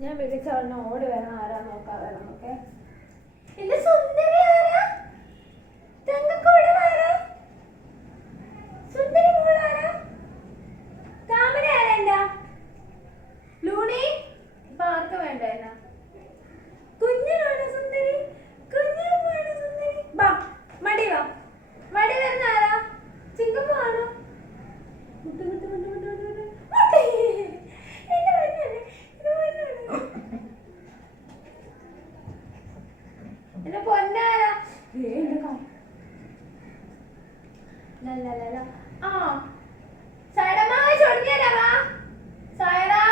ഞാൻ വിളിച്ച ഉടനെ ഓടി വരണം, ആരാ നോക്കാൻ വരണം. ഓക്കെ, എന്റെ സുന്ദരി ആരാ? തങ്കക്കൂടെ ആരാ? സുന്ദരി മോളാരാ? താമര ആരാ? എന്താ ലൂണി? ഇപ്പൊ ആർക്ക് വേണ്ട എന്നാ? കുഞ്ഞിനാണ് സുന്ദരി, കുഞ്ഞിനാണ് സുന്ദരി. വാ മടി, വാ മടി. വരുന്ന ആരാ? ചിങ്കമ്മ ആണോ? മുട്ട് മുട്ട് മുട്ട് മുട്ട് മുട്ട് മുട്ട്. എന്റെ വരുന്നല്ലേ, എന്റെ പൊന്നാരാ? ആ സൈഡമ്മ ചൊടിഞ്ഞാലാ സൈറാ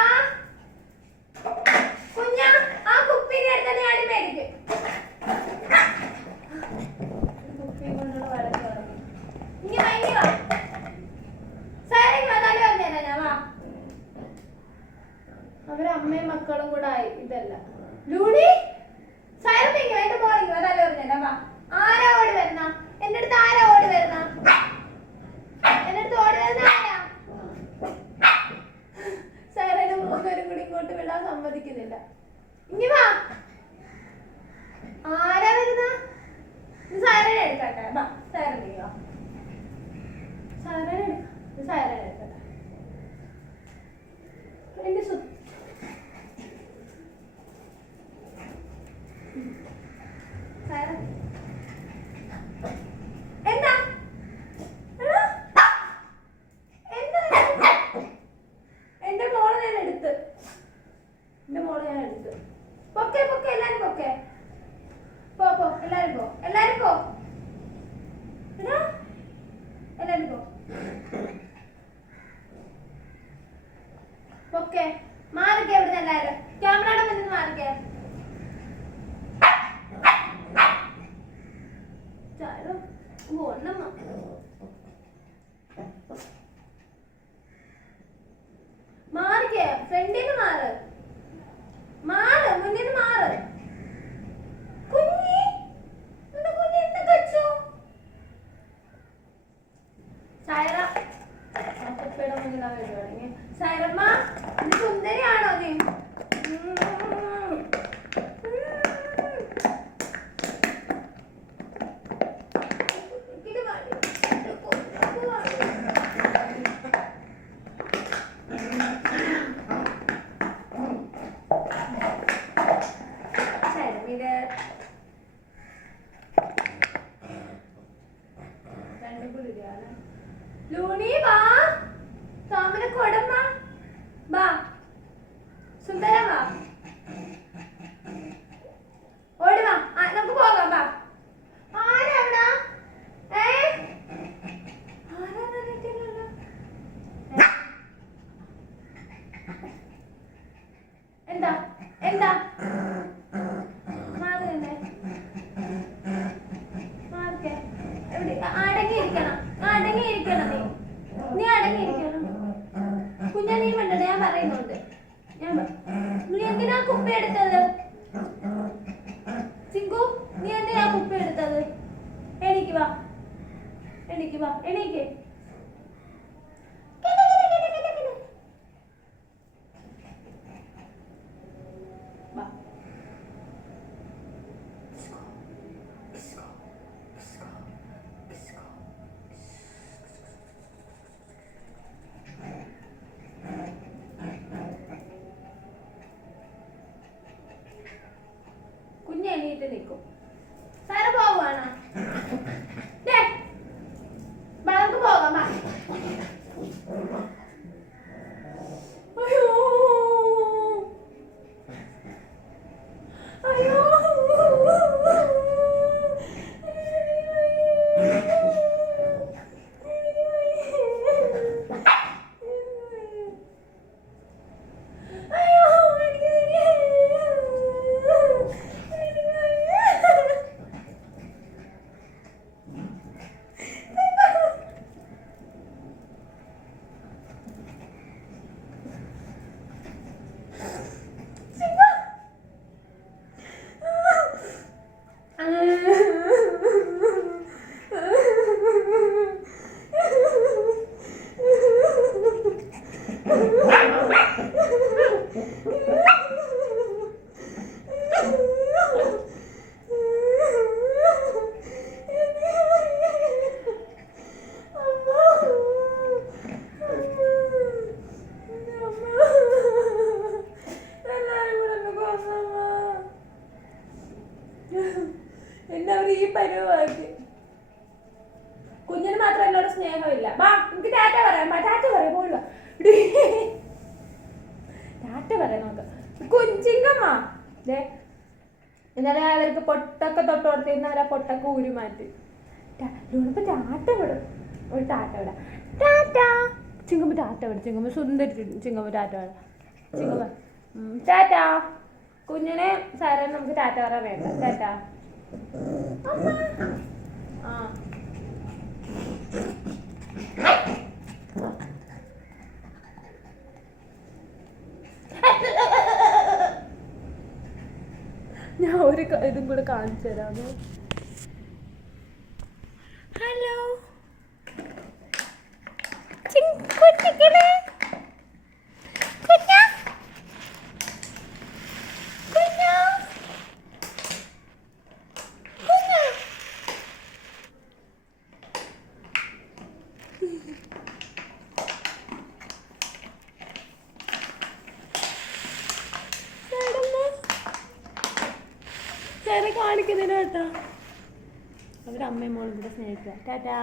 കുഞ്ഞ. ആ കുപ്പിന്റെ അടുത്ത് ഞാൻ മേടിക്കും. കുപ്പി കൊണ്ടുള്ള വഴക്ക് തുടങ്ങി. ഇനി ഭയങ്കര വാ സൈറയ്ക്ക് വന്നാലും വന്നേരാ ഞാൻ. വാ, അവരമ്മയും മക്കളും കൂടെ ആയി. ഇതല്ല ലൂണി. സൈറത്തിങ്ങി എന്റെ മോളിങ്ങി വന്നാലും പറഞ്ഞേരാ. വാ, ആരാ ഓടി വരുന്ന? എന്റെ അടുത്ത് ആരാ ഓടി വരുന്ന? എന്റെ അടുത്ത് ഓടി വരുന്ന ആരാ? സൈറനെ മൂന്നുപേരും കൂടി ഇങ്ങോട്ട് വിടാൻ സമ്മതിക്കുന്നില്ല. ഇനി വാ, ആരാ വരുന്ന? സൈറനെ എടുക്കട്ടെ. വാ സൈറനെ വാ, സൈറനെ എടുക്ക. സൈറനെ എടുക്കട്ടെ. എന്റെ എന്താ എന്റെ മോളെ ഞാൻ എടുത്ത്, എന്റെ മോളെ ഞാൻ എടുത്ത്. പൊക്കെ പൊക്കെ, എല്ലാരും പൊക്കെ. പോ പോ, എല്ലാരും പോ, എല്ലാരും പോ, എല്ലാരും പോ. പൊക്കെ മാറിക്കേ ഇവിടുന്ന് എല്ലാരും. ക്യാമറയുടെ മുന്നിൽ മാറിക്കേ. മാറിക്കേ, ഫ്രണ്ടിന് മാറ്, മാറ്, മുന്നിന് മാറ്. കുഞ്ഞി എന്റെ കുഞ്ഞി എന്ത് കച്ചു? സൈറ കുപ്പിയുടെ മുന്നിലാ വരുവാണെങ്കിൽ. സൈറമ്മ ഇത് സുന്ദരിയാണോ നീ? ലൂണി വാ, താമര കൊടമ്മ വാ, സുന്ദര വാ, ഓടി വാ, നമുക്ക് പോകാം. വാ. ആരാ അവിടെ? എന്താ എന്താ അടങ്ങിയിരിക്കണം, അടങ്ങിയിരിക്കണം. നീ അടങ്ങിയിരിക്കണം കുഞ്ഞ. നീ വേണ്ടത് ഞാൻ പറയുന്നുണ്ട്. നീ എന്തിനാ കുപ്പി എടുത്തത്? ചിങ്കു നീ എന്തിനാ കുപ്പി എടുത്തത്? എണീക്ക് വാ, എണീക്ക് വാ, എണീക്ക്. എണീറ്റ് നിൽക്കും. സാറ് പോവാണോ? നമുക്ക് പോകാം. അയ്യോ അയ്യോ ഈ പരുവാക്കി. കുഞ്ഞിന് മാത്രം എന്നോട് സ്നേഹമില്ല. ബാ എനിക്ക് ടാറ്റ പറയാം. ടാറ്റ പറയാം. പോയില്ല ടാറ്റ പറയാം നമുക്ക്. കുഞ്ചിങ്കമ്മ എന്നാലും അവർക്ക് പൊട്ടൊക്കെ തൊട്ട് കൊടുത്തിരുന്ന അവരാ പൊട്ടൊക്കെ ഊരി മാറ്റി. ഇപ്പൊ ടാറ്റ വിടും. ഒരു ടാറ്റ വിടാം. ടാറ്റ ചിങ്ങമ്മ ടാറ്റ വിടും. ചിങ്ങമ്മ സുന്ദരി ചിങ്ങമ്മ ടാറ്റ വിടാം. ചിങ്ങമ്മ ടാറ്റ. കുഞ്ഞിനെ സാറേ നമുക്ക് ടാറ്റ പറയാൻ വേണ്ട. ടാറ്റ. ആ ഞാൻ ഒരു ഇതും കൂടെ കാണിച്ചു തരാമോ? ഹലോ കാണിക്കുന്നതിന് കേട്ടോ. അവരമ്മയും മോളും കൂടെ സ്നേഹിക്കുക. ടാറ്റാ.